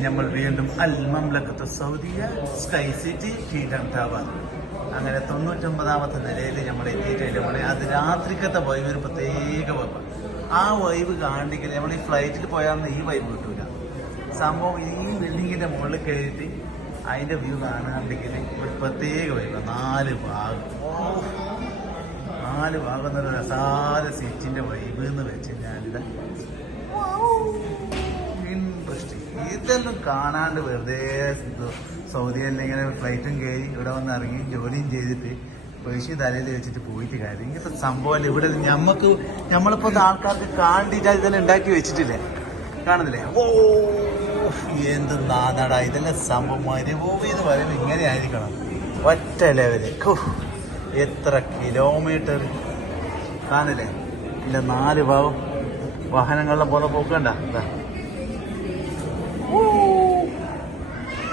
നമ്മൾ വീണ്ടും അൽ മംലക്കത്ത് സൗദിയ sky city kingdom tower അങ്ങനെ 99ാമത്തെ നിലയിൽ നമ്മൾ എത്തിയിട്ടില്ല. അത് രാത്രിക്കത്തെ വൈബ് ഒരു പ്രത്യേക വൈബ്. ആ വൈബ് കാണണമെങ്കിൽ നമ്മൾ ഈ ഫ്ലൈറ്റിൽ പോയാൽ ഈ വൈബ് കിട്ടൂല. സംഭവം ഈ ബിൽഡിങ്ങിന്റെ മുകളിൽ കയറിയിട്ട് അതിന്റെ വ്യൂ കാണാണ്ടെങ്കിൽ ഒരു പ്രത്യേക വൈബ്. 4 ഭാഗം എന്നൊരു രസാല സിറ്റിന്റെ വൈബ് എന്ന് വെച്ച് കഴിഞ്ഞാൽ ഇൻട്രസ്റ്റിംഗ്. ഇതൊന്നും കാണാണ്ട് വെറുതെ സൗദിയിൽ ഇങ്ങനെ ഫ്ലൈറ്റും കയറി ഇവിടെ വന്ന് ഇറങ്ങി ജോലിയും ചെയ്തിട്ട് പേശി തലയിൽ വെച്ചിട്ട് പോയിട്ട് കാര്യം ഇങ്ങനത്തെ സംഭവമല്ല. ഇവിടെ നമ്മളിപ്പോ ആൾക്കാർക്ക് കാണ്ടിട്ട് ഇതെല്ലാം ഉണ്ടാക്കി വെച്ചിട്ടില്ലേ, കാണുന്നില്ലേ? ഓ എന്ത് നാടാ ഇതെല്ലാം സംഭവം. മരുഭൂമി എന്ന് പറയുമ്പോൾ ഇങ്ങനെ ആയിരിക്കണം. ഒറ്റ ലെവല്. എത്ര കിലോമീറ്റർ കാണില്ലേ? ഇല്ല 4 ഭാഗം വാഹനങ്ങളിലെ പോലെ പോക്കണ്ട.